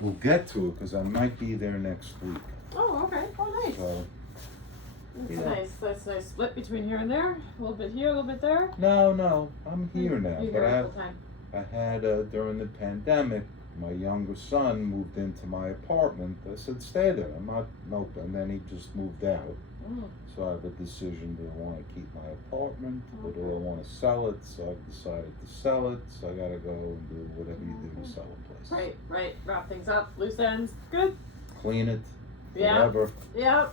we'll get to it because I might be there next week. Oh, okay. Oh, nice. So, That's yeah. nice. That's a nice split between here and there. A little bit here, a little bit there. No, I'm here now. You're But here full time. I had during the pandemic, my younger son moved into my apartment. I said, stay there. I'm not open. And then he just moved out. Mm. So I have a decision: do I want to keep my apartment, or do I Okay. want to sell it? So I've decided to sell it. So I got to go and do whatever you do to sell a place. Right. Wrap things up, loose ends. Good. Clean it, Yeah. whatever. Yeah.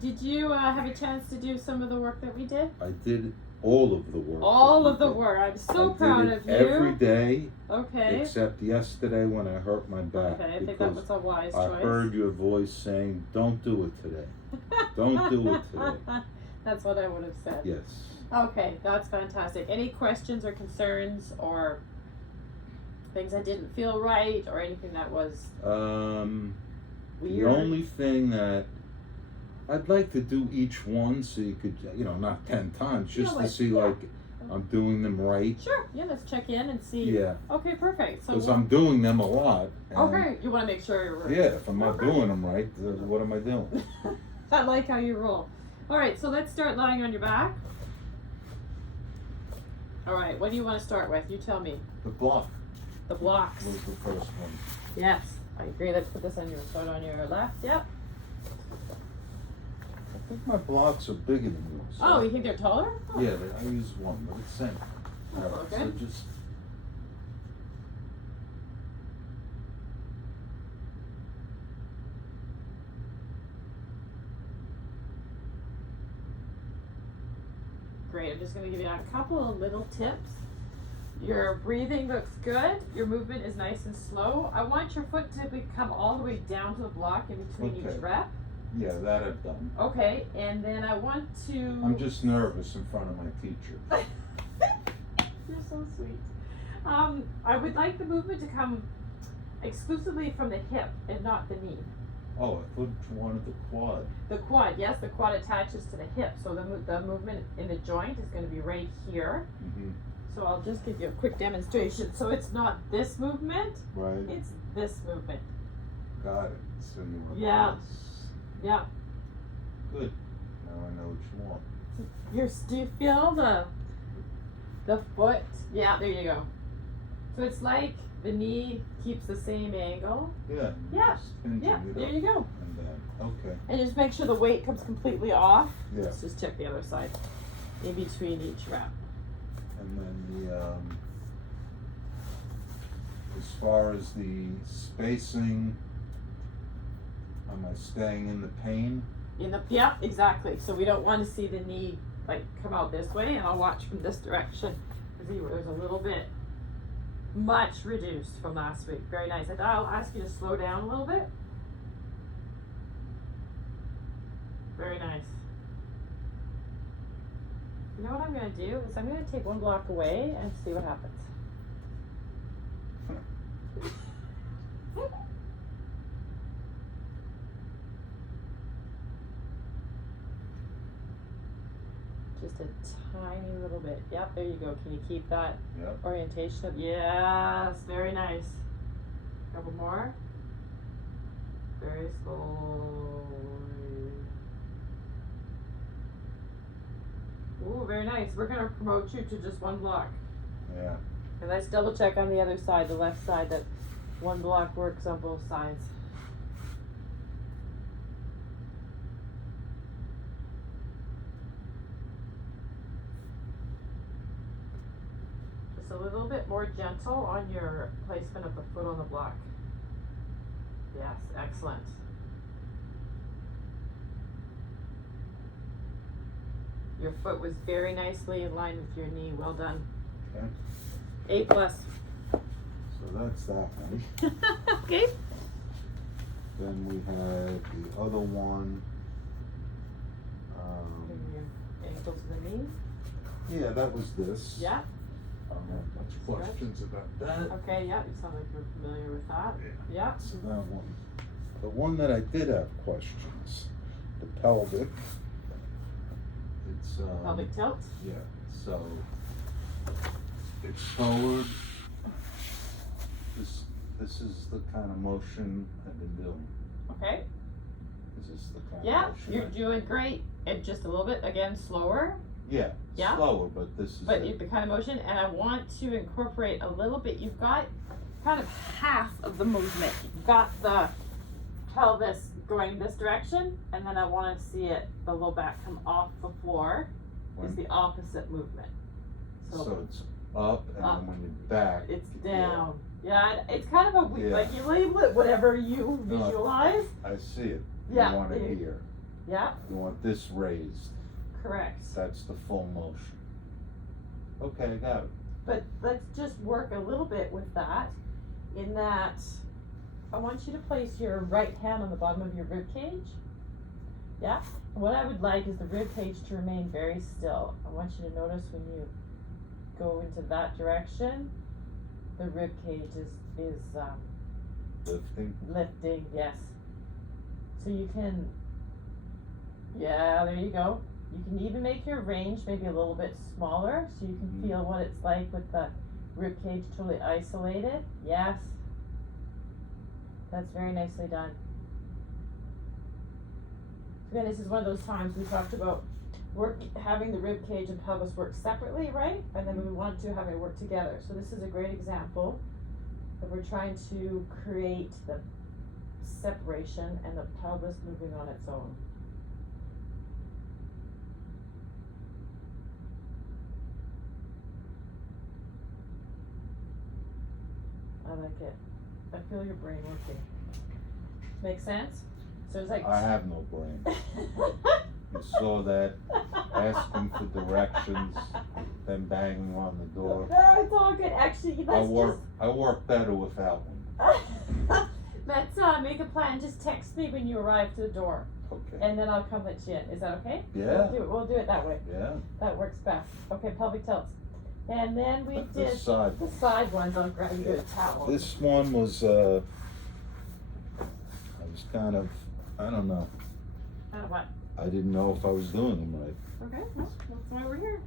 Did you have a chance to do some of the work that we did? I did all of the work. All that of the we did. work. I'm so I proud did of it you. every day, Okay. except yesterday when I hurt my back. Okay, I think that because was a wise I choice. heard your voice saying, "Don't do it today." Don't do it today. That's what I would have said. Yes. Okay, that's fantastic. Any questions or concerns or things that didn't feel right or anything that was The weird? only thing that I'd like to do each one so you could, not 10 times, just to see like I'm doing them right. Sure. Yeah, let's check in and see. Yeah. Okay, perfect. So Because I'm doing them a lot. and okay, you want to make sure. Yeah, if I'm not doing them right, what am I doing? I like how you roll. All right, so let's start lying on your back. All right, what do you want to start with? You tell me. The block The blocks. was the first one. Yes, I agree. Let's put this on your start on your left. Yep. I think my blocks are bigger than yours. Oh, you think they're taller? Oh. Yeah, I use one, but it's the same. Oh, All right, okay. so just Great. I'm just going to give you a couple of little tips. Your breathing looks good. Your movement is nice and slow. I want your foot to come all the way down to the block in between Okay. each rep. yeah, that I've done. Okay, and then I want to. I'm just nervous in front of my teacher. You're so sweet. I would like the movement to come exclusively from the hip and not the knee. Oh, I thought you wanted the quad. The quad, yes, the quad attaches to the hip, so the movement in the joint is going to be right here. Mm-hmm. So I'll just give you a quick demonstration. So it's not this movement, Right. it's this movement. Got it. So you want Yeah. this. Yeah. Good. Now I know what you want. Do you feel the foot? Yeah, there you go. So it's like the knee keeps the same angle. Yeah. Yeah. Just hinging Yeah, it there up. you go. And then, okay. And just make sure the weight comes completely off. Yeah. Let's just check the other side. In between each rep. And then as far as the spacing, am I staying in the pain? Yeah, exactly. So we don't want to see the knee like come out this way, and I'll watch from this direction. See where there's a little bit much reduced from last week. Very nice. And I'll ask you to slow down a little bit. Very nice. You know what I'm going to do is I'm going to take one block away and see what happens. Just a tiny little bit. Yep, there you go. Can you keep that Yep. orientation? Yes, very nice. Couple more. Very slowly. Ooh, very nice. We're going to promote you to just one block. Yeah. And let's double check on the other side, the left side, that one block works on both sides. Just a little bit more gentle on your placement of the foot on the block. Yes, excellent. Your foot was very nicely in line with your knee. Well done. Okay. A+. So that's that one. Okay. Then we had the other one. Bring your ankle to the knee. Yeah, that was this. Yeah. I don't have much questions about that. Okay, yeah, you sound like you're familiar with that. Yeah. So that one. The one that I did have questions, the pelvic. It's Pelvic tilt. yeah. So it's forward. This this is the kind of motion I've been doing. Okay. This is the kind Yeah, of motion. you're doing great. And just a little bit, again, slower. Yeah, Yeah. slower, but this is But it. the kind of motion, and I want to incorporate a little bit. You've got kind of half of the movement. You've got the pelvis going this direction, and then I want to see it, the low back come off the floor. Is the opposite movement. So it's up, and up. then when you're back, It's down. Yeah, it's kind of a weird, Yeah. like you label it whatever you visualize. I see it. Yeah. You want it here. Yeah, You want this raised. correct. That's the full motion. Okay, I got it. But let's just work a little bit with that, in that I want you to place your right hand on the bottom of your rib cage. Yeah? And what I would like is the rib cage to remain very still. I want you to notice when you go into that direction, the rib cage is Lifting. lifting, yes. So you can, yeah, there you go. You can even make your range maybe a little bit smaller so you can feel what it's like with the rib cage totally isolated. Yes. That's very nicely done. So again, this is one of those times we talked about having the rib cage and pelvis work separately, right? And then we want to have it work together. So this is a great example that we're trying to create the separation and the pelvis moving on its own. I like it. I feel your brain working. Make sense? So it's like I have no brain. You saw that, asking for directions, then banging on the door. No, it's all good. Actually, let's I work better without one. let's make a plan. Just text me when you arrive to the door, Okay. and then I'll come let you in. Is that okay? Yeah. We'll do it that way. Yeah. That works best. Okay, pelvic tilts. And then we But did this side. the side ones. I'll grab you a towel. This one was, I was kind of, I don't know. What? I didn't know if I was doing them right. Okay, well, that's why we're here.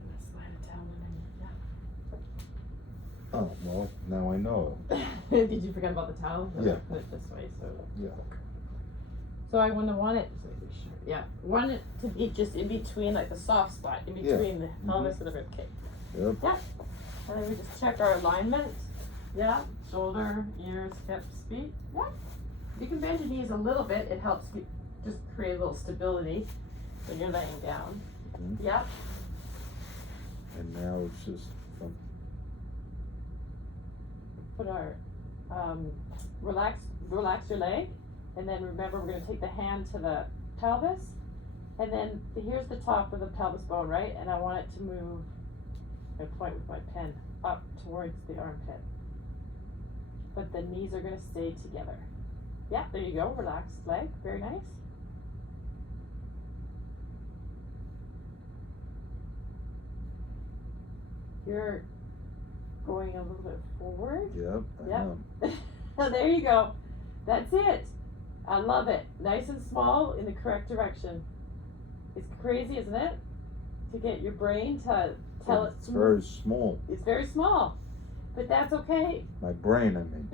I'm gonna slide a towel in. Oh, well, now I know. Yeah. Did you forget about the towel? Yeah. Put it this way, so. Yeah. So I want it. Yeah, want it to be just in between, like the soft spot, in between the pelvis and the rib cage. Yep. Yeah. And then we just check our alignment. Yeah. Shoulder, ears, hips, feet. Yeah. You can bend your knees a little bit. It helps you just create a little stability when you're laying down. Mhm. Yeah. And now it's just from, Put our relax your leg, and then remember we're going to take the hand to the pelvis, and then here's the top of the pelvis bone, right? And I want it to move. I point with my pen up towards the armpit, but the knees are going to stay together. Yeah, there you go. Relaxed leg, very nice. You're going a little bit forward. yep. I Yep. know. Oh, there you go. That's it. I love it. Nice and small in the correct direction. It's crazy, isn't it? To get your brain to tell it. It's very small. It's very small, but that's okay. My brain, I mean.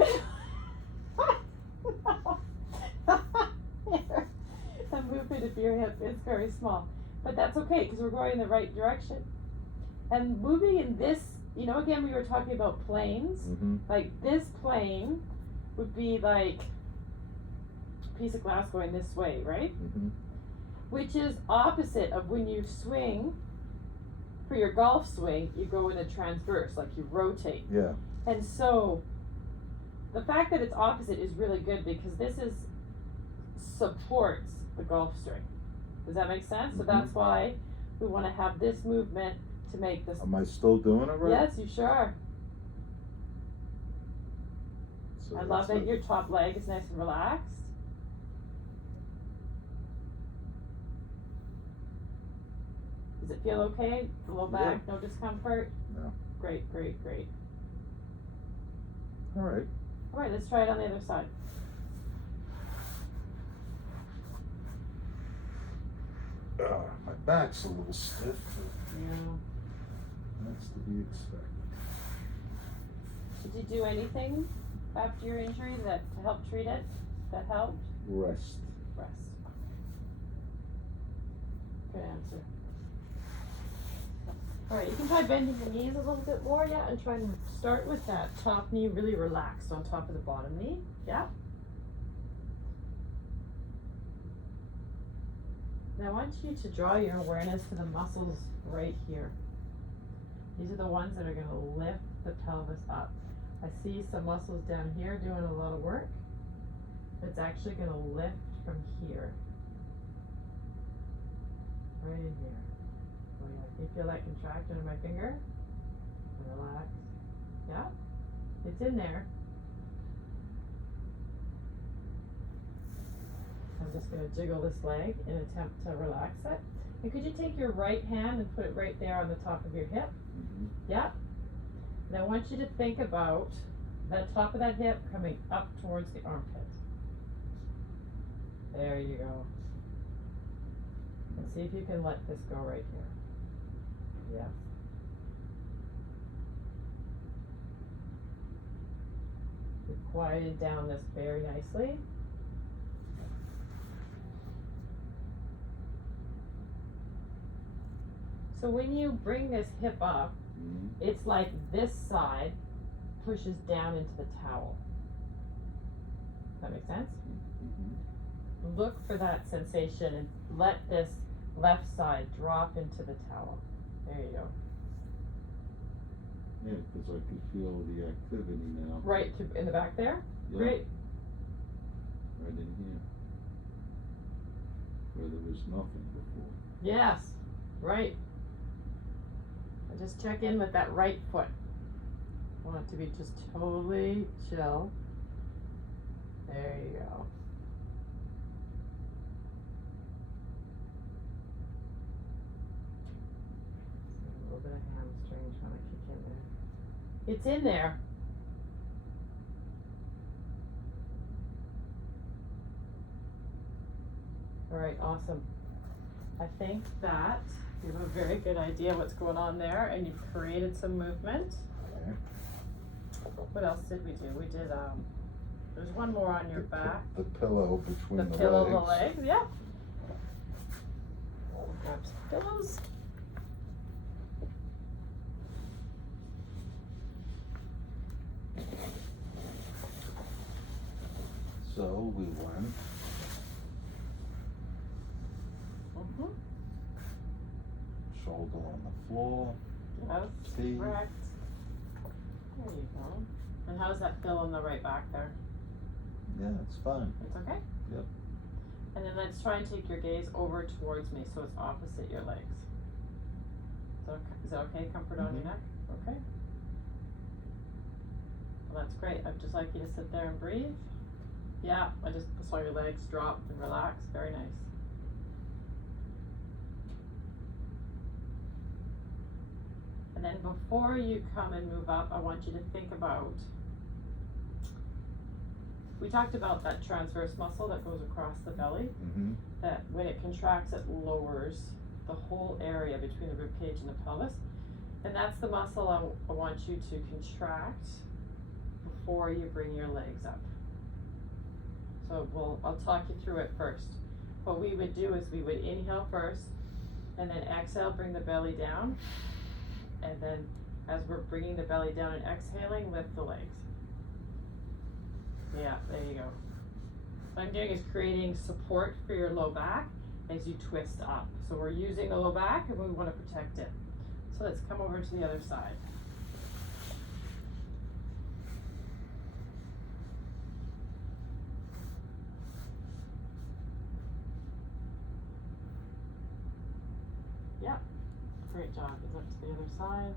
The movement of your hip is very small, but that's okay because we're going in the right direction. And moving in this, you know, again, we were talking about planes. Mm-hmm. Like this plane would be like a piece of glass going this way, right? Mm-hmm. Which is opposite of when you swing. For your golf swing, you go in a transverse, like you rotate. Yeah. And so the fact that it's opposite is really good because this is supports the golf swing. Does that make sense? So Mhm. that's why we want to have this movement to make this. Am I still doing it right? Yes, you sure are. So I love that's it. Your top leg is nice and relaxed. Does it feel okay? The low back, no discomfort? No. Great, great, great. All right. All right, let's try it on the other side. My back's a little stiff. Yeah. That's to be expected. Did you do anything after your injury to help treat it? That helped? Rest. Rest. Good answer. Alright, you can try bending the knees a little bit more, yeah, and try and start with that top knee really relaxed on top of the bottom knee, yeah. Now I want you to draw your awareness to the muscles right here. These are the ones that are going to lift the pelvis up. I see some muscles down here doing a lot of work. It's actually going to lift from here. Right in here. Oh yeah, can you feel that contract under my finger? Relax. Yeah? It's in there. I'm just going to jiggle this leg in an attempt to relax it. And could you take your right hand and put it right there on the top of your hip? Mm-hmm. Yeah. And I want you to think about the top of that hip coming up towards the armpit. There you go. And see if you can let this go right here. Yeah. You've quieted down this very nicely. So when you bring this hip up, it's like this side pushes down into the towel. Does that make sense? Mm-hmm. Look for that sensation and let this left side drop into the towel. There you go. Yeah, because I can feel the activity now. Right in the back there? Yeah. Great. Right in here. Where there was nothing before. Yes. Right. And just check in with that right foot. I want it to be just totally chill. There you go. A little bit of hamstring trying to kick in there. It's in there. All right, awesome. I think that you have a very good idea what's going on there, and you've created some movement. Okay. What else did we do? We did, there's one more on your back. The pillow between The the pillow, legs. the legs, yeah. We'll grab some pillows. So we went Mm-hmm. shoulder on the floor. Yes, Feet. correct. There you go. And how does that feel on the right back there? Yeah, it's fine. It's okay? Yep. And then let's try and take your gaze over towards me so it's opposite your legs. Is that okay? Comfort on your Mhm. neck? Okay. Well, that's great. I'd just like you to sit there and breathe. Yeah, I just saw your legs drop and relax. Very nice. And then before you come and move up, I want you to think about, we talked about that transverse muscle that goes across the belly, Mm-hmm. that when it contracts, it lowers the whole area between the rib cage and the pelvis. And that's the muscle I want you to contract before you bring your legs up. So I'll talk you through it first. What we would do is we would inhale first, and then exhale, bring the belly down. And then as we're bringing the belly down and exhaling, lift the legs. Yeah, there you go. What I'm doing is creating support for your low back as you twist up. So we're using the low back and we want to protect it. So let's come over to the other side. Yeah, great job. It's up to the other side.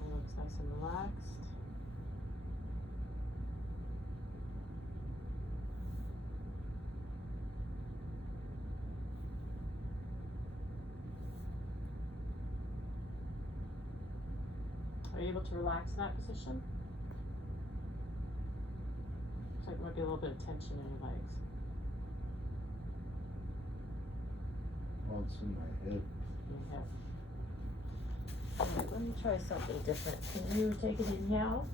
It looks nice and relaxed. Are you able to relax in that position? Looks like there might be a little bit of tension in your legs. Well, it's in my head. Yeah. let me try something different. Can you take an inhale,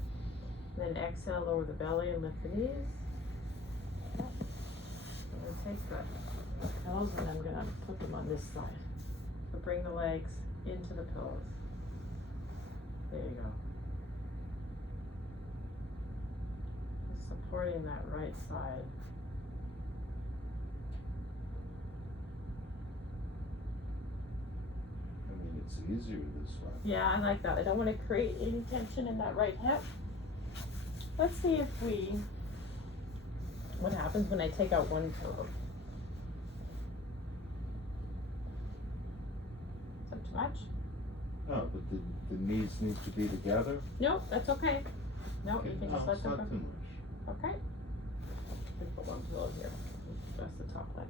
then exhale, lower the belly and lift the knees. Yep. I'm gonna take the pillows and I'm gonna put them on this side. So bring the legs into the pillows. There you go. Just supporting that right side. I mean, it's easier this way. Yeah, I like that. I don't want to create any tension in that right hip. Let's see what happens when I take out one pillow. Is that too much? No, but the knees need to be together. No, that's okay. No, you can just let it's them not too go. much. Okay. Let's put one pillow here. Just the top leg.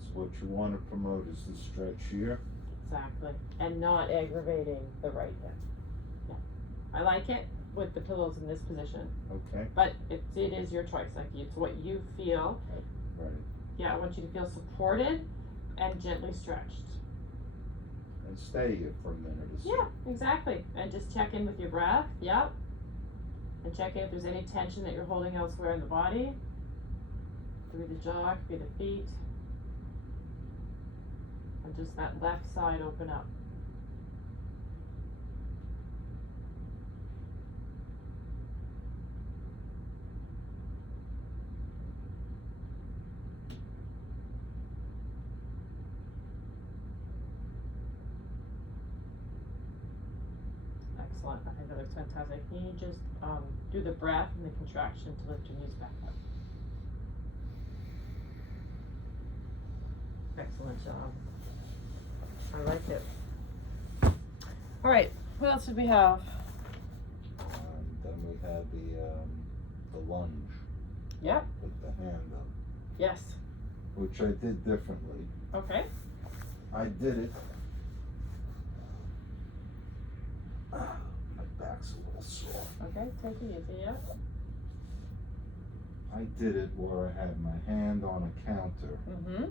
So what you want to promote is the stretch here. Exactly. And not aggravating the right hip. Yeah. I like it with the pillows in this position. Okay. But it is your choice. Like, it's what you feel. Right. Yeah, I want you to feel supported and gently stretched. And stay here for a minute or so. Yeah, exactly. And just check in with your breath. Yep. And check in if there's any tension that you're holding elsewhere in the body. Through the jaw, through the feet. And just that left side open up. Excellent. I think that looks fantastic. Can you just do the breath and the contraction to lift your knees back up? Excellent job. I like it. All right. What else did we have? Then we have the lunge. Yep. With the hand up. Yes. Which I did differently. Okay. I did it. My back's a little sore. Okay, take it easy, yeah. I did it where I had my hand on a counter. Mm-hmm.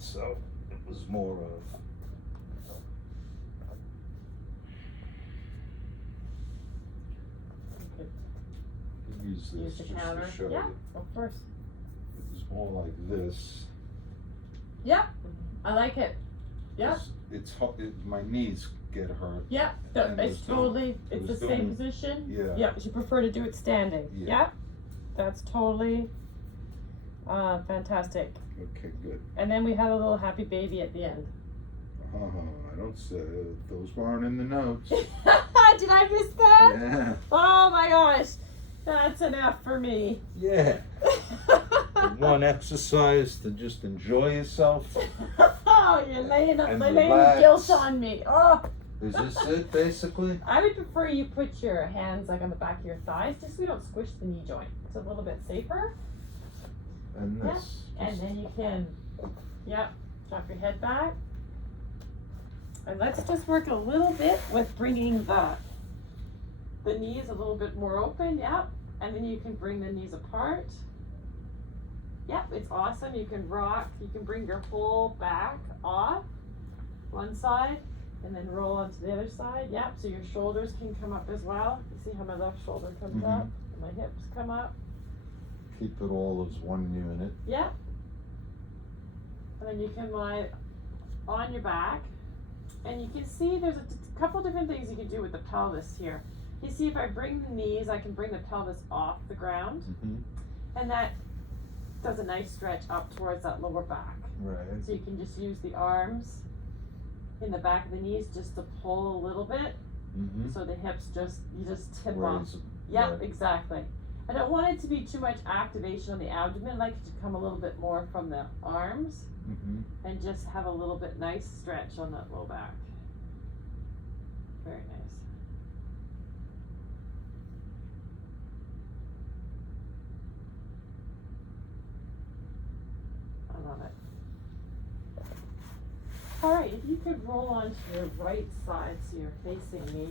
So it was more of use this Use the just counter. to show Yeah, you. of course. It was more like this. Yep. I like it. Yep. My knees get hurt. Yeah, And it's totally, it it's the was same doing- position. Yeah. Yep, you prefer to do it standing. Yeah. Yep. That's totally fantastic. Okay, good. And then we had a little happy baby at the end. I don't say those weren't in the notes. Did I miss that? Yeah. Oh my gosh. That's an F for me. Yeah. One exercise to just enjoy yourself. Oh, you're laying And guilt relax. on me. Oh. Is this it, basically? I would prefer you put your hands like on the back of your thighs, just so we don't squish the knee joint. It's a little bit safer. And Yeah. this. And then you can, yep, drop your head back. And let's just work a little bit with bringing the knees a little bit more open, yep. And then you can bring the knees apart. Yep, it's awesome. You can rock, you can bring your whole back off one side and then roll onto the other side. Yep, so your shoulders can come up as well. You see how my left shoulder comes Mhm. up, and my hips come up. Keep it all as one unit. Yep. And then you can lie on your back. And you can see there's a couple different things you can do with the pelvis here. You see, if I bring the knees, I can bring the pelvis off the ground. Mm-hmm. And that does a nice stretch up towards that lower back. Right. So you can just use the arms in the back of the knees just to pull a little bit. Mm-hmm. So the hips you just tip off. Raise 'em. Yep, exactly. I don't want it to be too much activation on the abdomen. I like it to come a little bit more from the arms. Mm-hmm. And just have a little bit nice stretch on that low back. Very nice. I love it. Alright, if you could roll onto your right side so you're facing me.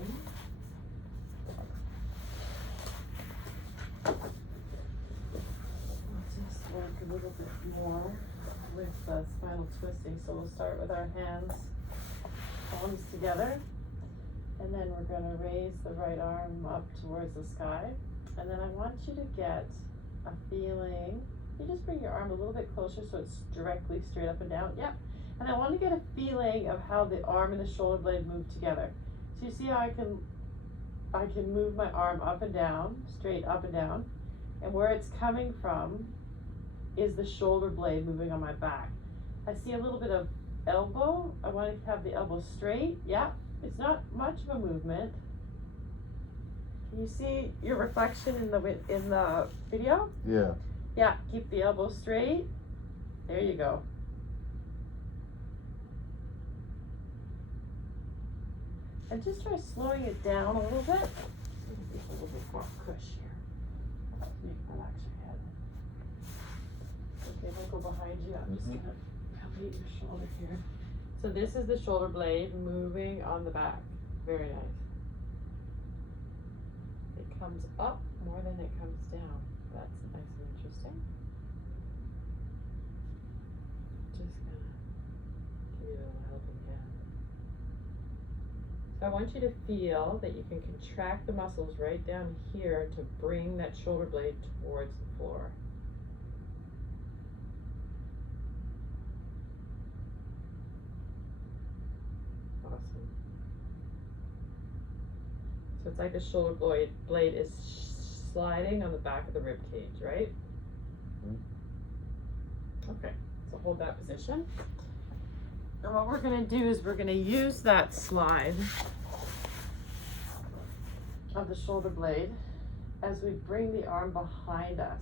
I'll just work a little bit more. with the spinal twisting. So we'll start with our hands, palms together, and then we're gonna raise the right arm up towards the sky. And then I want you to get a feeling, you just bring your arm a little bit closer so it's directly straight up and down, yep. And I want to get a feeling of how the arm and the shoulder blade move together. So you see how I can move my arm up and down, straight up and down, and where it's coming from is the shoulder blade moving on my back. I see a little bit of elbow. I want to have the elbow straight. Yeah, it's not much of a movement. Can you see your reflection in the video? Yeah. Yeah, keep the elbow straight. There you go. And just try slowing it down a little bit. Just a little bit more push here. So you can relax your head. Okay, we'll go behind you. I'm just gonna elevate your shoulder here. So this is the shoulder blade moving on the back. Very nice. It comes up more than it comes down. That's nice and interesting. Just gonna give you a little helping hand. So I want you to feel that you can contract the muscles right down here to bring that shoulder blade towards the floor. Awesome. So it's like the shoulder blade is sliding on the back of the rib cage, right? Okay, so hold that position. And what we're gonna do is we're gonna use that slide of the shoulder blade as we bring the arm behind us.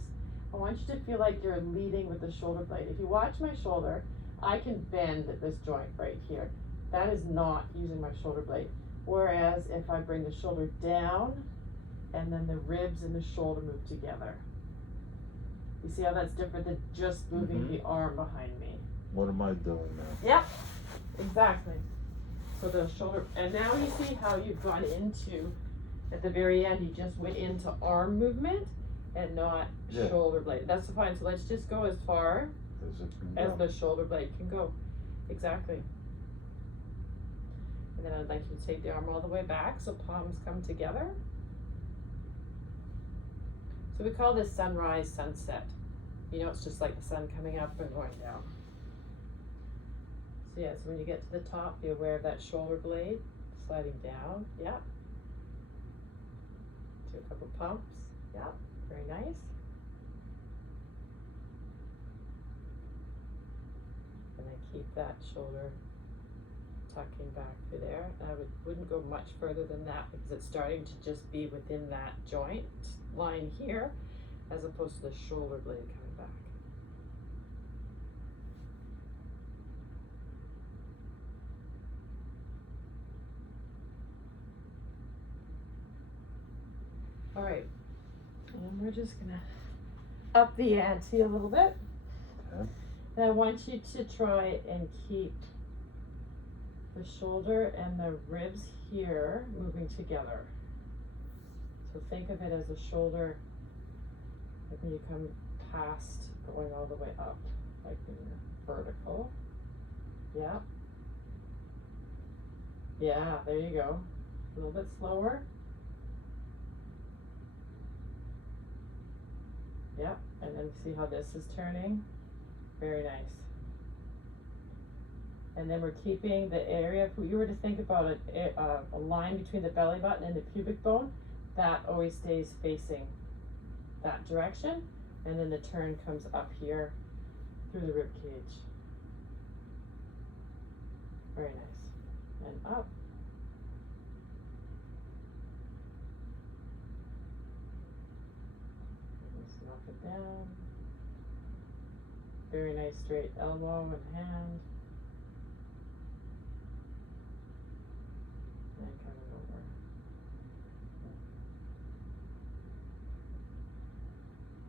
I want you to feel like you're leading with the shoulder blade. If you watch my shoulder, I can bend this joint right here. That is not using my shoulder blade. Whereas if I bring the shoulder down and then the ribs and the shoulder move together. You see how that's different than just moving the arm behind me? What am I doing now? Yep, exactly. So the shoulder, and now you see how you've gone into, at the very end, you just went into arm movement and not shoulder blade. That's fine, so let's just go as far as the shoulder blade can go. Exactly. And then I'd like you to take the arm all the way back so palms come together. So we call this sunrise, sunset. You know, it's just like the sun coming up and going down. So yeah, so when you get to the top, be aware of that shoulder blade sliding down. Yeah. Do a couple pumps. Yeah, very nice. And then keep that shoulder tucking back through there. And I wouldn't go much further than that because it's starting to just be within that joint line here as opposed to the shoulder blade coming back. All right, and we're just gonna up the ante a little bit. Okay. And I want you to try and keep the shoulder and the ribs here moving together. So think of it as a shoulder, like when you come past, going all the way up, like when you're vertical. Yeah. Yeah, there you go. A little bit slower. Yeah, and then see how this is turning? Very nice. And then we're keeping the area, if you were to think about a line between the belly button and the pubic bone, that always stays facing that direction. And then the turn comes up here through the rib cage. Very nice. And up. Just knock it down. Very nice straight elbow and hand. And coming over.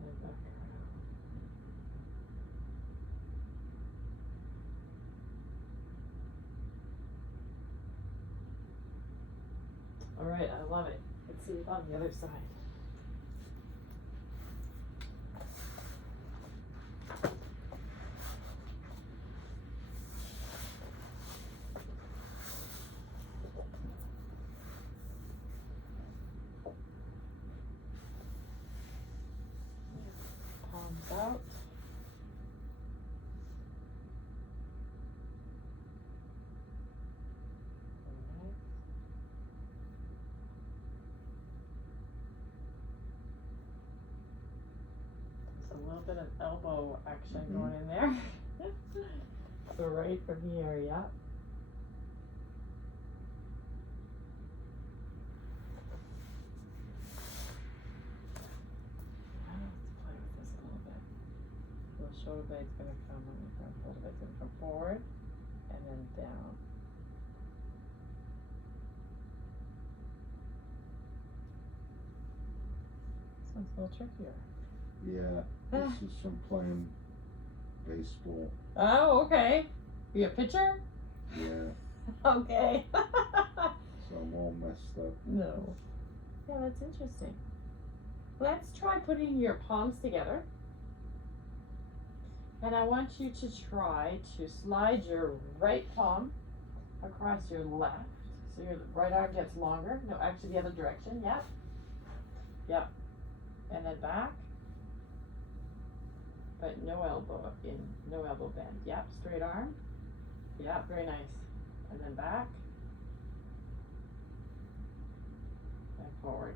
And back around. All right, I love it. Let's see it on the other side. little bit of elbow action Mhm. going in there. So right from here, yeah. Let's play with this a little bit. So the shoulder blade's gonna come, shoulder blade's gonna come forward and then down. This one's a little trickier. Yeah, this is from playing baseball. Oh, okay. You a pitcher? Yeah, Okay. so I'm all messed up. No. Yeah, that's interesting. Let's try putting your palms together. And I want you to try to slide your right palm across your left. So your right arm gets longer. No, actually the other direction. Yep. Yep. And then back. But no elbow bend. Yep, straight arm. Yep, very nice. And then back. And forward.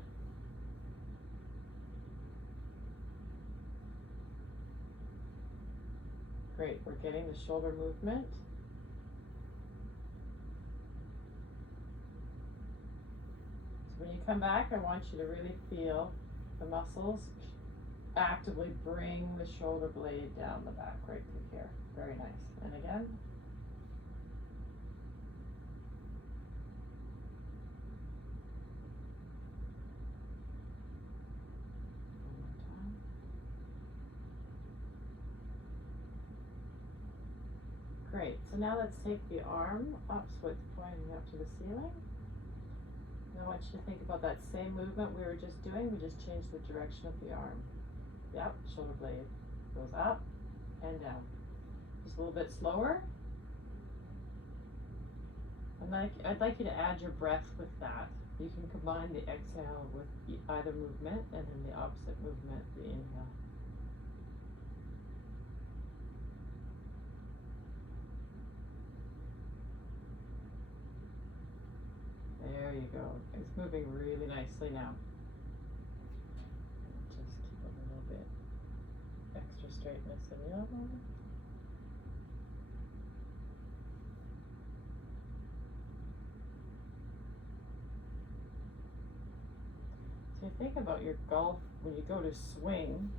Great, we're getting the shoulder movement. So when you come back, I want you to really feel the muscles actively bring the shoulder blade down the back right through here. Very nice. And again. One more time. Great. So now let's take the arm up so it's pointing up to the ceiling. Now I want you to think about that same movement we were just doing. We just changed the direction of the arm. Yep, shoulder blade goes up and down. Just a little bit slower. And I'd like you to add your breath with that. You can combine the exhale with either movement and then the opposite movement, the inhale. There you go. It's moving really nicely now. Just keep a little bit extra straightness in the elbow. So you think about your golf, when you go to swing,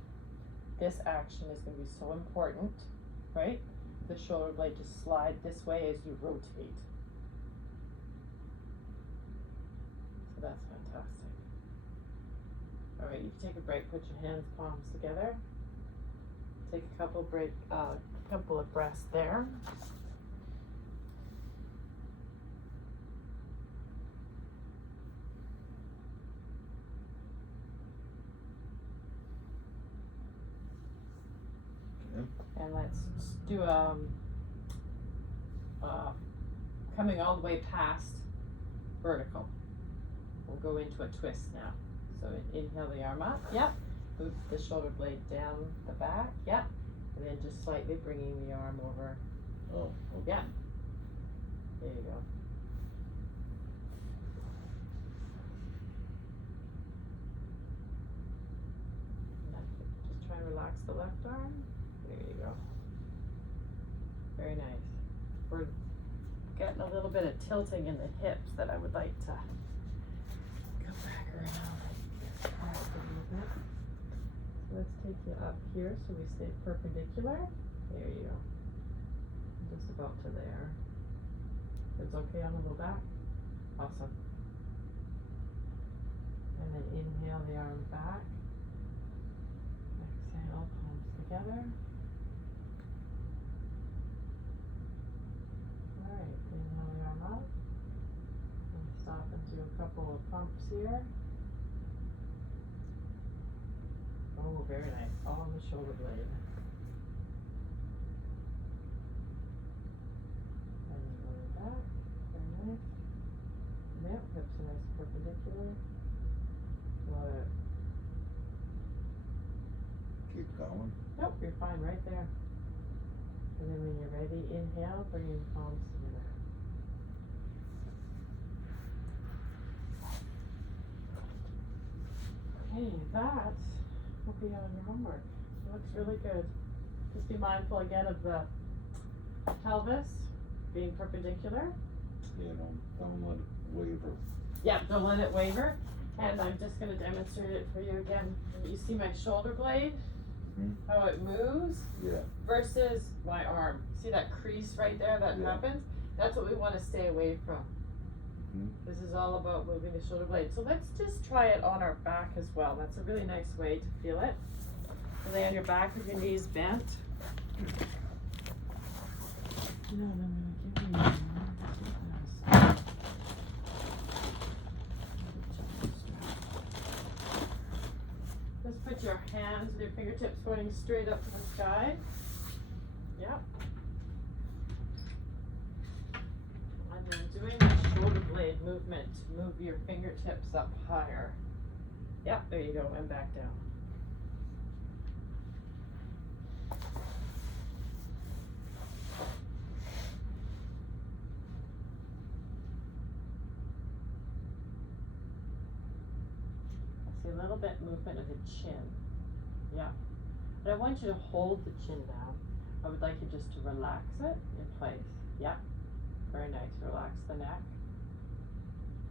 this action is going to be so important, right? The shoulder blade just slide this way as you rotate. So that's fantastic. All right, you can take a break, put your hands, palms together. Take a couple of breaths there. And let's do coming all the way past vertical. We'll go into a twist now. So inhale the arm up, yep. Move the shoulder blade down the back, yep. And then just slightly bringing the arm over. Oh, okay. Yeah. There you go. Just try and relax the left arm. There you go. Very nice. We're getting a little bit of tilting in the hips that I would like to come back around. Alright, good movement. So let's take you up here so we stay perpendicular. There you go. Just about to there. It's okay on the low back? Awesome. And then inhale the arm back. Exhale, palms together. Alright, inhale the arm up. And stop and do a couple of pumps here. Oh, very nice. All on the shoulder blade. And then going back. Very nice. Yep, hips are nice and perpendicular. Love it. Keep going. Nope, you're fine right there. And then when you're ready, inhale, bring your palms together. Okay, that will be on your homework. looks really good. Just be mindful again of the pelvis being perpendicular. You know, don't let it waver. Yeah, don't let it waver. And I'm just gonna demonstrate it for you again. You see my shoulder blade, how it moves Yeah. versus my arm. See that crease right there that Yeah. happens? That's what we wanna stay away from. This is all about moving the shoulder blade. So let's just try it on our back as well. That's a really nice way to feel it. So lay on your back with your knees bent. No, I'm gonna give you this. Just put your hands with your fingertips pointing straight up to the sky. Yep. And then doing the shoulder blade movement to move your fingertips up higher. Yep, there you go, and back down. I see a little bit movement of the chin. Yeah. But I want you to hold the chin down. I would like you just to relax it in place. Yeah. Very nice. Relax the neck.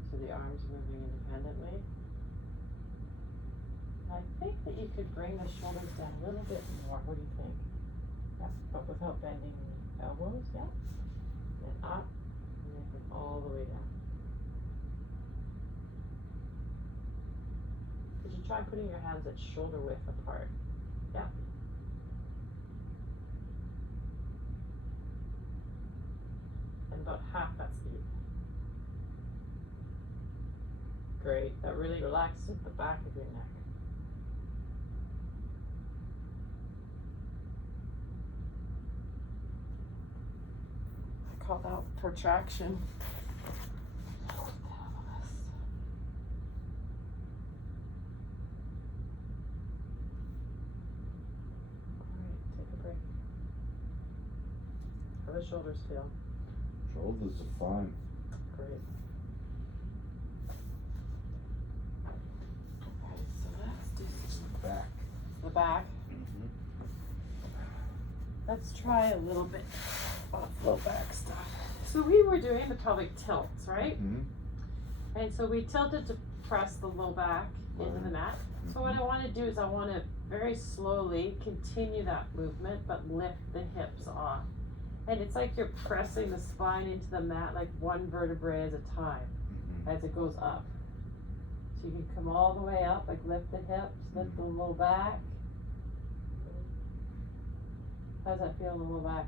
So the arms moving independently. I think that you could bring the shoulders down a little bit more. What do you think? Yeah, but without bending the elbows, yeah. And up, and then come all the way down. You should try putting your hands at shoulder width apart. Yeah. And about half that speed. Great. That really relaxes the back of your neck. I call that protraction. How the shoulders feel? Shoulders are fine. Great. Alright, so let's do Back. the back. Let's try a little bit of low back stuff. So we were doing the pelvic tilts, right? And so we tilted to press the low back into the mat. So what I want to do is I want to very slowly continue that movement, but lift the hips off. And it's like you're pressing the spine into the mat like one vertebrae at a time as it goes up. So you can come all the way up, like lift the hips, lift the low back. How's that feel in the low back?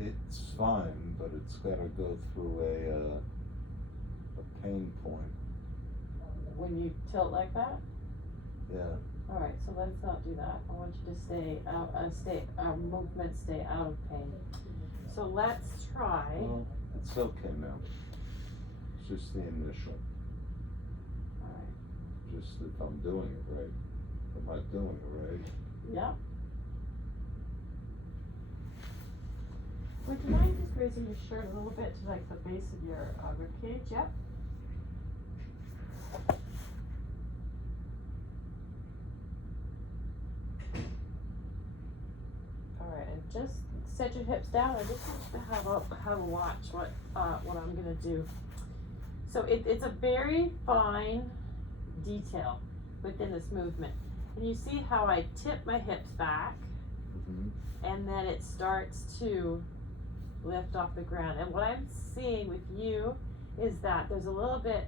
It's fine, but it's got to go through a pain point. When you tilt like that? Yeah. All right, so let's not do that. I want you to stay out, movement stay out of pain. So let's try. Well, it's okay now. It's just the initial. All right. Just if I'm doing it right. Am I doing it right? Yep. Would you mind just raising your shirt a little bit to like the base of your rib cage? Yep. All right, and just set your hips down. I just want you to have a watch what I'm gonna do. So it's a very fine detail within this movement, and you see how I tip my hips back, and then it starts to lift off the ground. And what I'm seeing with you is that there's a little bit.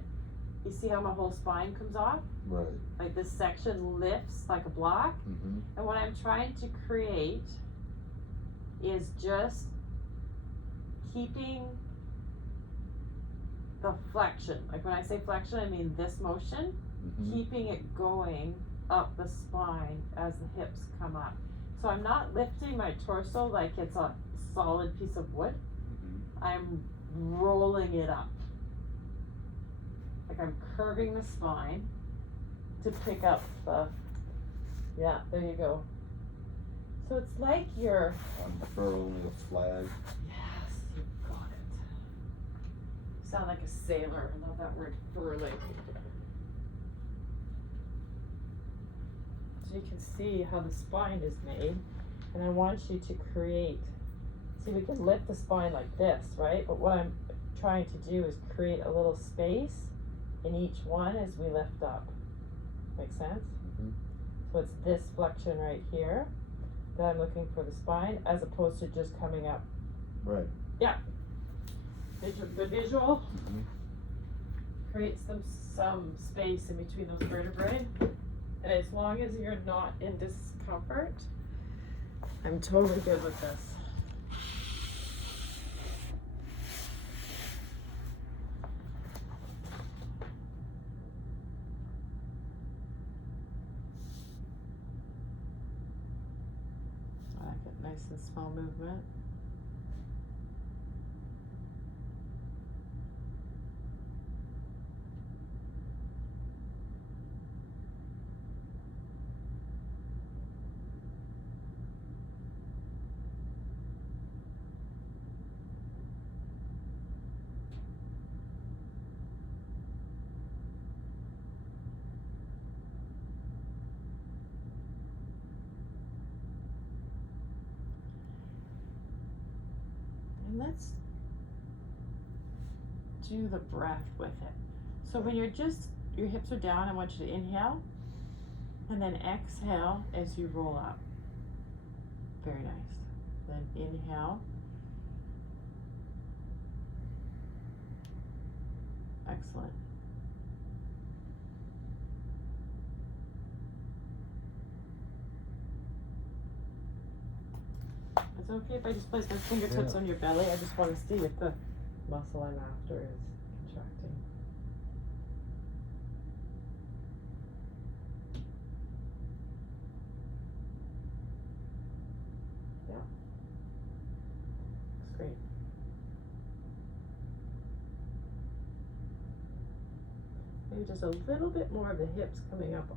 You see how my whole spine comes off? Right. Like this section lifts like a block. And what I'm trying to create is just keeping the flexion. Like when I say flexion, I mean this motion, keeping it going up the spine as the hips come up. So I'm not lifting my torso like it's a solid piece of wood. I'm rolling it up. Like I'm curving the spine to pick up the, yeah, there you go. So it's like you're unfurling a flag. Yes, you got it. You sound like a sailor. I love that word, furling. so you can see how the spine is made. And I want you to create, see, we can lift the spine like this, right? But what I'm trying to do is create a little space in each one as we lift up. Make sense? Mhm. So it's this flexion right here that I'm looking for the spine, as opposed to just coming up. Right. Yeah. Good visual. Mhm. Creates some space in between those vertebrae. And as long as you're not in discomfort, I'm totally good with this. I like it, nice and small movement. And let's do the breath with it. So when your hips are down, I want you to inhale and then exhale as you roll up. Very nice. Then inhale. Excellent. It's okay if I just place my fingertips on your belly. I just want to see if the muscle I'm after is contracting. Yeah. Looks great. Maybe just a little bit more of the hips coming up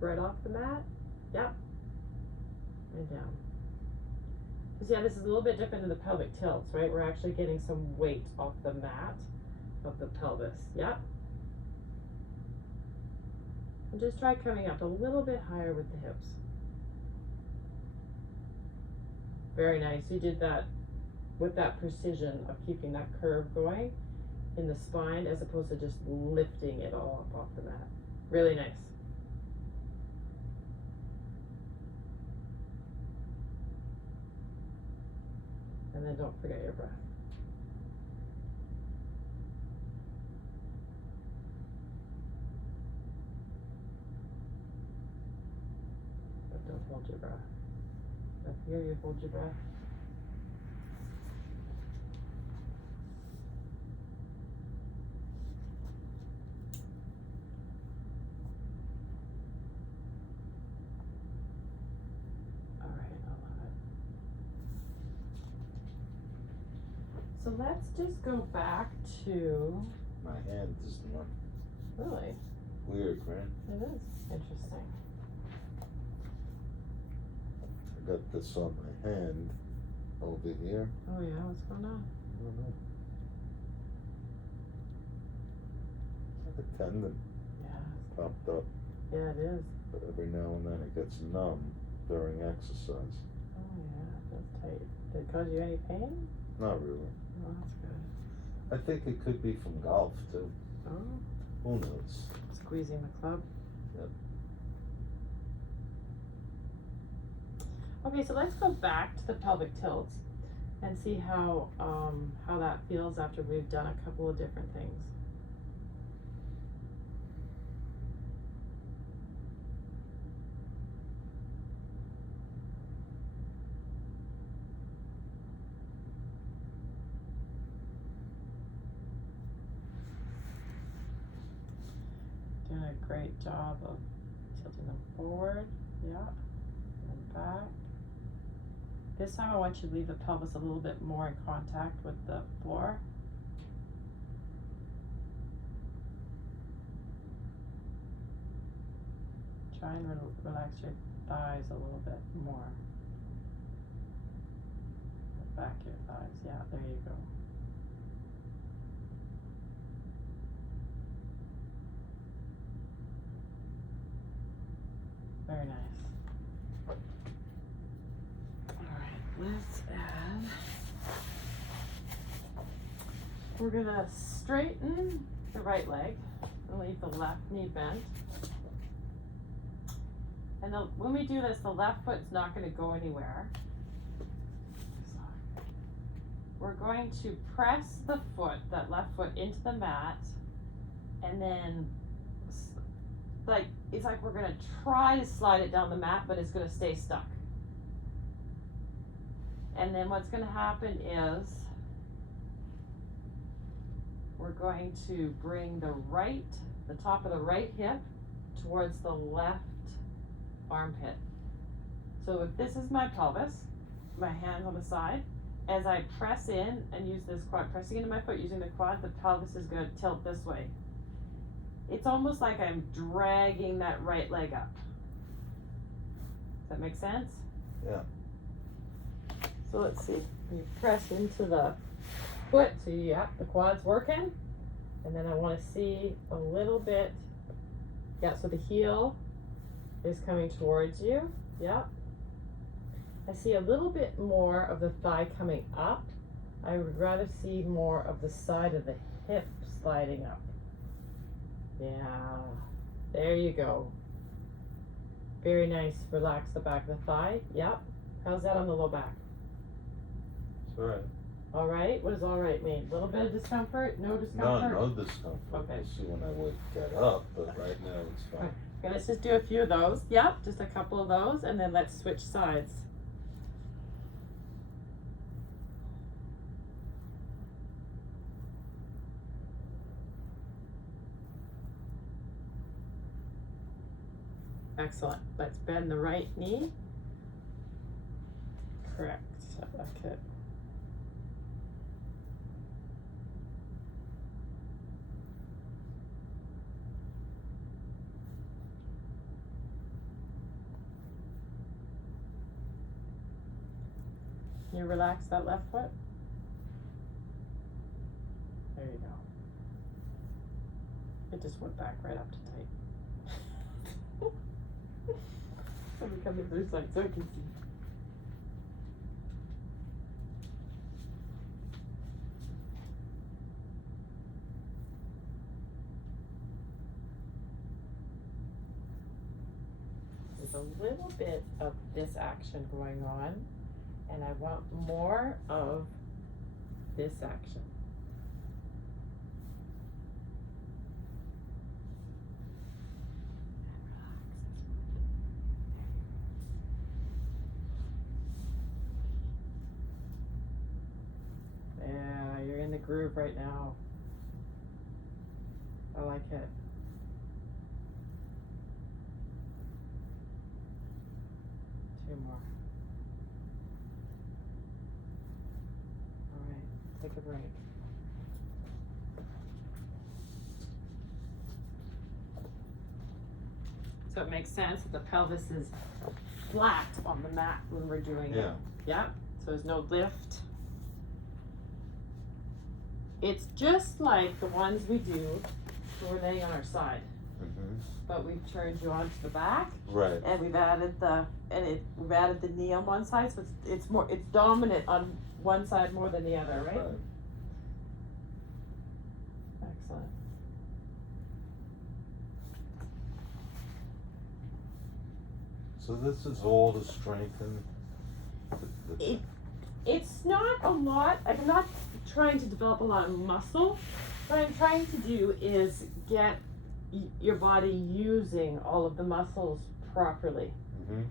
right off the mat. Yep. And down. Because yeah, this is a little bit different than the pelvic tilts, right? We're actually getting some weight off the mat of the pelvis. Yep. And just try coming up a little bit higher with the hips. Very nice. You did that with that precision of keeping that curve going in the spine as opposed to just lifting it all up off the mat. Really nice. And then don't forget your breath. But don't hold your breath. Up here, you hold your breath. All right, I love it. So let's just go back to, My hand is not really, weird, right? it is interesting. I got this on my hand over here. Oh yeah, what's going on? I don't know. It's like a tendon Yeah, popped up, yeah, it is. but every now and then it gets numb during exercise. Oh yeah, that's tight. Did it cause you any pain? Not really. Oh, that's good. I think it could be from golf too. Oh, Who knows? squeezing the club. Yep. Okay, so let's go back to the pelvic tilts and see how that feels after we've done a couple of different things. Doing a great job of tilting them forward, yeah, and back. This time I want you to leave the pelvis a little bit more in contact with the floor. Try and relax your thighs a little bit more. Back your thighs, yeah, there you go. Very nice. we're gonna straighten the right leg and leave the left knee bent. And when we do this, the left foot's not gonna go anywhere. We're going to press the foot, that left foot, into the mat, and then it's like we're gonna try to slide it down the mat, but it's gonna stay stuck. And then what's gonna happen is we're going to bring the top of the right hip towards the left armpit. So if this is my pelvis, my hands on the side, as I press in and use this quad, pressing into my foot using the quad, the pelvis is going to tilt this way. It's almost like I'm dragging that right leg up. Does that make sense? Yeah. So let's see. You press into the foot, so the quad's working. And then I want to see a little bit. Yeah, so the heel is coming towards you. Yeah. I see a little bit more of the thigh coming up. I would rather see more of the side of the hip sliding up. Yeah, there you go. Very nice. Relax the back of the thigh. Yep. How's that on the low back? It's all right. All right. What does all right mean? A little bit of discomfort? No discomfort? No discomfort. Okay. We'll see when I would get up, but right now it's fine. Okay, let's just do a few of those. Yep, just a couple of those, and then let's switch sides. Excellent. Let's bend the right knee. Correct. Okay. Can you relax that left foot? There you go. It just went back right up to tight. Let me come to the other side so I can see. There's a little bit of this action going on, and I want more of this action. Yeah, you're in the groove right now. I like it. Two more. All right, take a break. So it makes sense that the pelvis is flat on the mat when we're doing it. Yeah. So there's no lift. It's just like the ones we do when we're laying on our side. Mm-hmm. But we've turned you onto the back. Right. And we've added the knee on one side, so it's dominant on one side more than the other, right? Excellent. So this is all to strengthen It's not a lot. I'm not trying to develop a lot of muscle. What I'm trying to do is get your body using all of the muscles properly. Mm-hmm.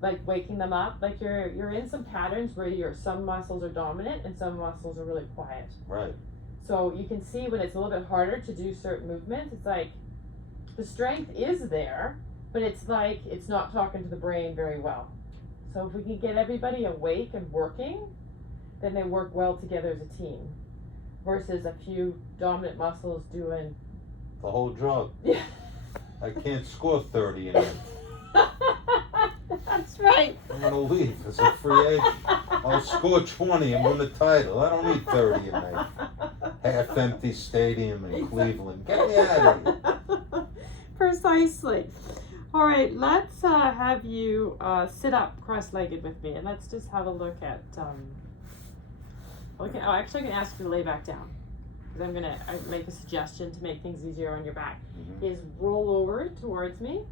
Like waking them up. Like you're in some patterns where some muscles are dominant and some muscles are really quiet. Right. So you can see when it's a little bit harder to do certain movements, it's like the strength is there, but it's like it's not talking to the brain very well. So if we can get everybody awake and working, then they work well together as a team. Versus a few dominant muscles doing the whole job. Yeah. I can't score 30 in it. That's right. I'm gonna leave as a free agent. I'll score 20 and win the title. I don't need 30 in a half-empty stadium in Cleveland. Get me out of here. Precisely. All right, let's have you sit up cross-legged with me, and let's just have a look at. Okay, I'm actually going to ask you to lay back down. because I make a suggestion to make things easier on your back, Mhm. is roll over towards me.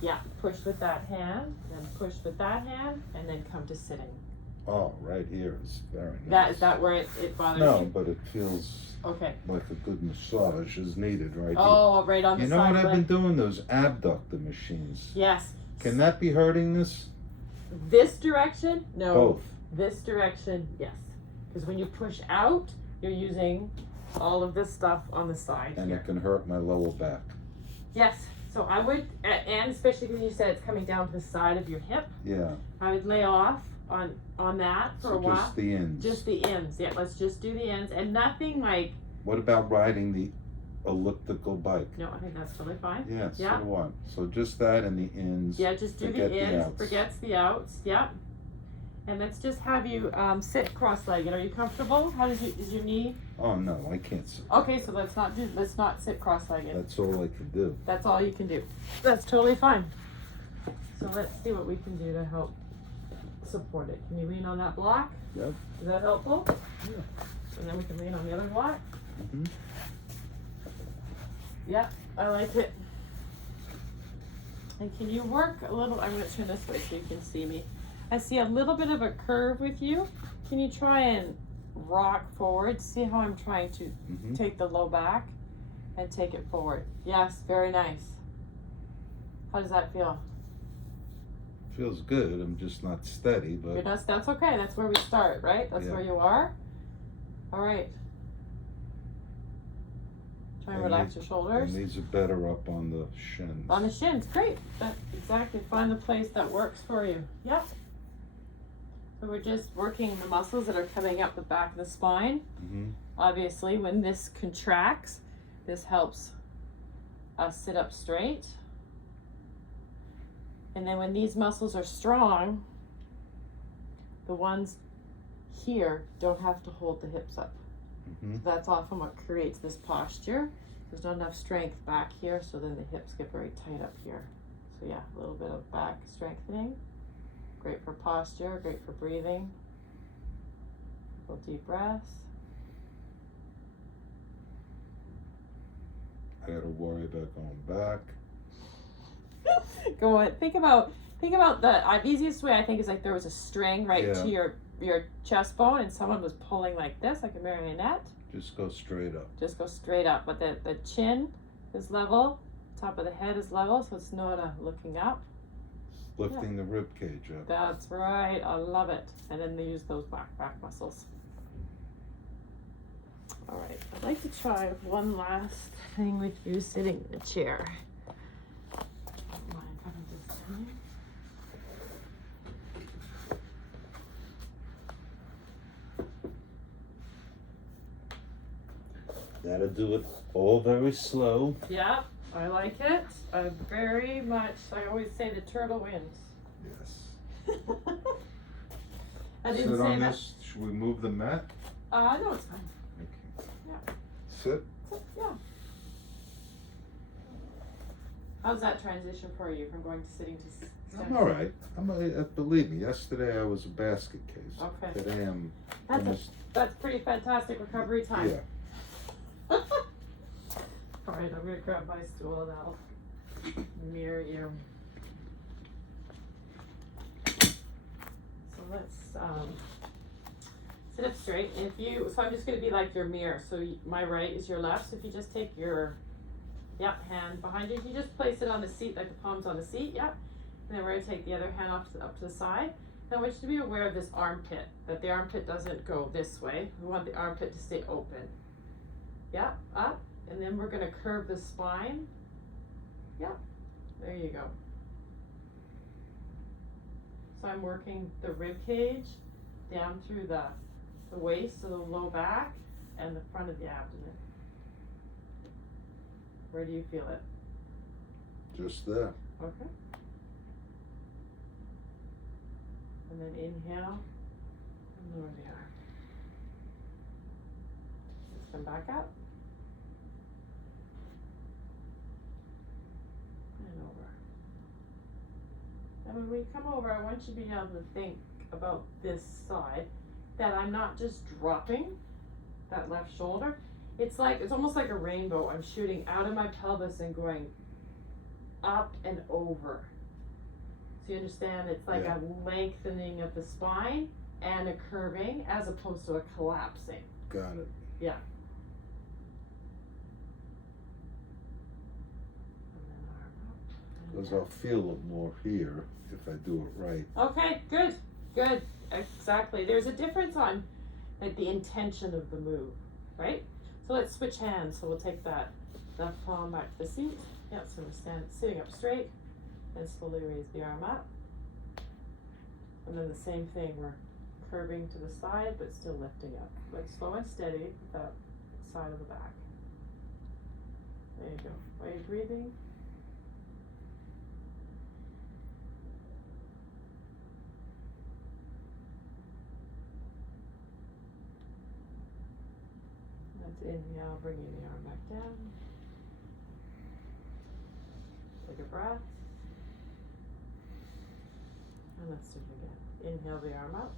Yeah, push with that hand, then push with that hand, and then come to sitting. Oh, right here is very nice. Is that where it bothers No, you? but it feels Okay. like a good massage is needed right here. Oh, right on the You side. know what I've leg. been doing? Those abductor machines. Yes. Can that be hurting this? This direction? No. Both. This direction, yes. Because when you push out, you're using all of this stuff on the side And here. it can hurt my lower back. Yes. So I would, and especially when you said it's coming down to the side of your hip, Yeah. I would lay off on that for a while. Just the ends. Just the ends. Yeah, let's just do the ends. And nothing like, What about riding the elliptical bike? no, I think that's totally fine. Yeah, Yeah. so what? So just that and the ends. Yeah, just do Forget the the ins, outs. forgets the outs. Yep. And let's just have you sit cross-legged. Are you comfortable? Is your knee? Oh no, I can't sit. Okay, so let's not sit cross-legged. That's all I can do. That's all you can do. That's totally fine. So let's see what we can do to help support it. Can you lean on that block? Yep. Is that helpful? Yeah. And then we can lean on the other block. Mhm. Yeah, I like it. And can you work a little? I'm going to turn this way so you can see me. I see a little bit of a curve with you. Can you try and rock forward? See how I'm trying to Mhm. take the low back and take it forward. Yes, very nice. How does that feel? Feels good. I'm just not steady, but That's okay. That's where we start, right? That's Yeah. where you are. All right. Try and relax your shoulders. and these are better up on the shins. On the shins, great. That's exactly. Find the place that works for you. Yep. So we're just working the muscles that are coming up the back of the spine. Mhm. Obviously, when this contracts, this helps us sit up straight. And then when these muscles are strong, the ones here don't have to hold the hips up. Mhm. That's often what creates this posture. There's not enough strength back here, so then the hips get very tight up here. So yeah, a little bit of back strengthening. Great for posture, great for breathing. Couple deep breaths. I gotta worry about going back. Go on. Think about the easiest way I think is like there was a string right Yeah. to your chest bone and someone was pulling like this, like a marionette. Just go straight up. Just go straight up, but the chin is level, top of the head is level, so it's not looking up. Lifting the rib cage up. That's right. I love it. And then they use those back muscles. All right. I'd like to try one last thing with you sitting in the chair. Don't mind if I just turn. Gotta do it all very slow. Yeah, I like it. I very much. I always say the turtle wins. Yes. I didn't Sit say on that. this. Should we move the mat? No, it's fine. Okay. Yeah. Sit. Yeah. How's that transition for you from going to sitting to standing? I'm all right. Believe me, yesterday I was a basket case. Okay. Today I'm That's almost. That's pretty fantastic recovery time. Yeah. All right, I'm gonna grab my stool and I'll mirror you. So let's sit up straight. And so I'm just gonna be like your mirror. So my right is your left. So if you just take your hand behind you, you just place it on the seat, like the palms on the seat. Yep. And then we're gonna take the other hand up to the side. Now I want you to be aware of this armpit, that the armpit doesn't go this way. We want the armpit to stay open. Yeah, up, and then we're gonna curve the spine. Yep, there you go. So I'm working the rib cage down through the waist, so the low back, and the front of the abdomen. Where do you feel it? Just there. Okay. And then inhale, and lower the arm. Let's come back up. And over. And when we come over, I want you to be able to think about this side, that I'm not just dropping that left shoulder, It's almost like a rainbow. I'm shooting out of my pelvis and going up and over. So you understand, it's like Yeah. a lengthening of the spine and a curving as opposed to a collapsing. Got it. Yeah. Because I'll feel it more here if I do it right. Okay, good, exactly. There's a difference on like the intention of the move, right? So let's switch hands. So we'll take that left palm back to the seat. Yeah, so we're sitting up straight, and slowly raise the arm up. And then the same thing, we're curving to the side, but still lifting up. Like slow and steady with that side of the back. There you go. While you're breathing. That's inhale, bringing the arm back down. Take a breath. And let's do it again. Inhale the arm up.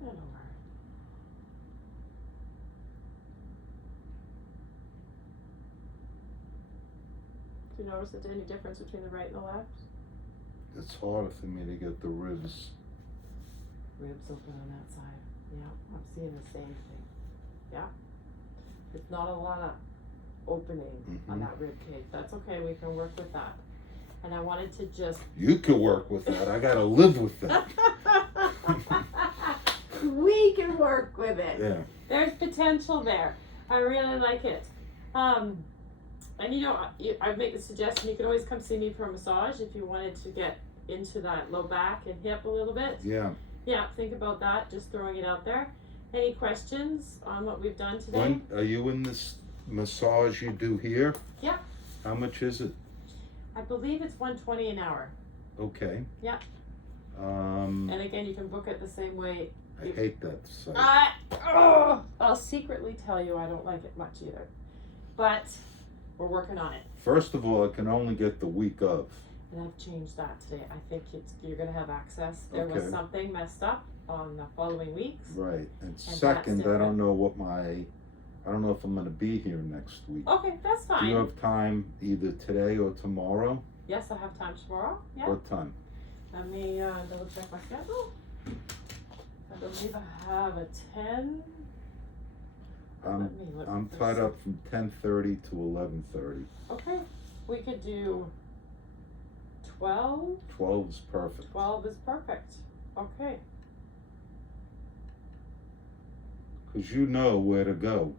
And over. Do you notice that any difference between the right and the left? It's harder for me to get the ribs. Ribs open on that side. Yeah, I'm seeing the same thing. Yeah. It's not a lot of opening on that rib cage. That's okay, we can work with that. And I wanted to just You can work with that. I gotta live with that. we can work with it. Yeah. There's potential there. I really like it. And you know, I'd make the suggestion you can always come see me for a massage if you wanted to get into that low back and hip a little bit. Yeah. Yeah, think about that, just throwing it out there. Any questions on what we've done today? When are you in this massage you do here? Yeah. How much is it? I believe it's $120 an hour. Okay. Yeah. And again, you can book it the same way. I hate that site. I'll secretly tell you I don't like it much either. But we're working on it. First of all, I can only get the week of. And I've changed that today. I think you're going to have access. There was Okay. something messed up on the following weeks. Right. And that's second, I different. don't know if I'm gonna be here next week. Okay, that's fine. Do you have time either today or tomorrow? Yes, I have time tomorrow. Yeah. What time? Let me double check my schedule. I believe I have a 10. Let me look I'm for tied some- up from 10:30 to 11:30. Okay, we could do 12. 12 is perfect. 12 is perfect. Okay. Because you know where to go.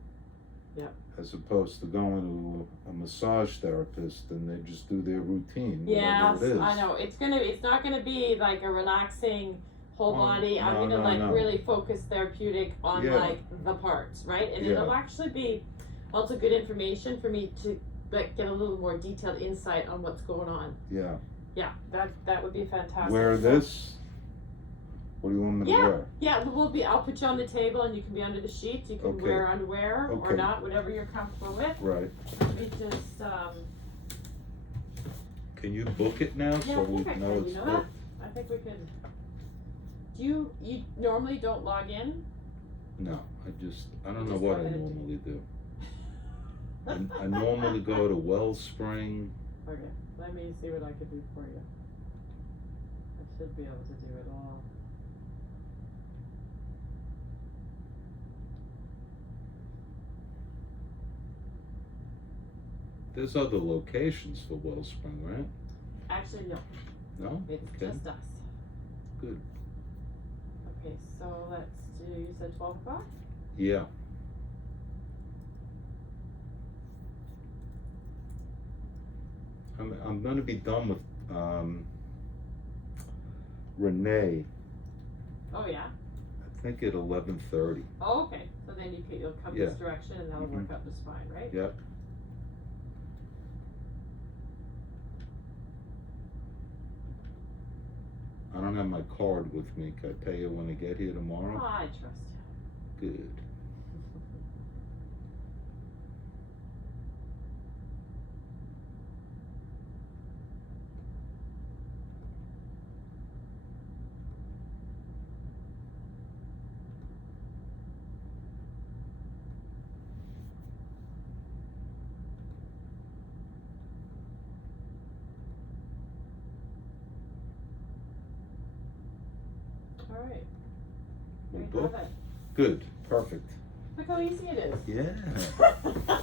Yep. As opposed to going to a massage therapist and they just do their routine. Yes, whatever it is. I know. It's not gonna be like a relaxing whole body. I'm no, gonna no. really focus therapeutic on Yeah. like the parts, right? And Yeah. it'll actually be also good information for me to like get a little more detailed insight on what's going on. Yeah. Yeah, that would be fantastic. Wear this. What do you want me to wear? Yeah, I'll put you on the table and you can be under the sheets. You can Okay. wear underwear or Okay. not, whatever you're comfortable with. Right. Let me just Can you book it now yeah, so I we think I know can. it's You know that? booked? I think we could. Do you normally don't log in? No, I don't know just what go I ahead and normally do. I normally go to Wellspring. Okay, let me see what I can do for you. I should be able to do it all. There's other locations for Wellspring, right? Actually, no. No? It's Okay. just us. Good. Okay, so let's do, you said 12 o'clock? Yeah. I'm gonna be done with Renee, Oh, yeah? I think at 11:30. Oh, okay. So then you'll come Yeah. this direction and that'll work out just fine, right? Yep. I don't have my card with me. Can I tell you when I get here tomorrow? I trust you. Good. right. We There you booked? have it. Good, perfect. Look how easy it is. Yeah.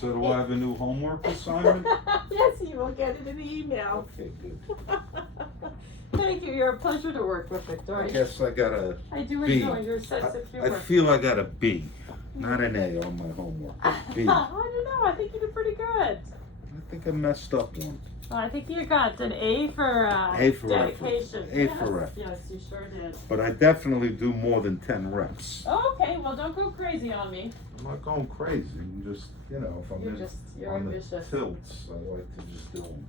So do I have a new homework assignment? Yes, you will get it in the email. Okay, good. Thank you. You're a pleasure to work with, I Victoria. guess I got a I do B. enjoy your sense of I humor. feel I got a B, not an A on my homework. A B. I I don't know. I think you did pretty good. think I messed up one. Well, I think you got an A for A for effort. dedication. A yes, for effort. Yes, you sure did. But I definitely do more than 10 reps. Okay, well, don't go crazy on me. I'm not going crazy. I'm just, you know, if I'm You're on the ambitious. tilts, I like to just do them.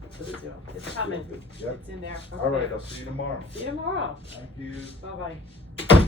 It's coming. Yep. It's in there. All right, Okay. I'll see you tomorrow. See you tomorrow. Thank you. Bye bye.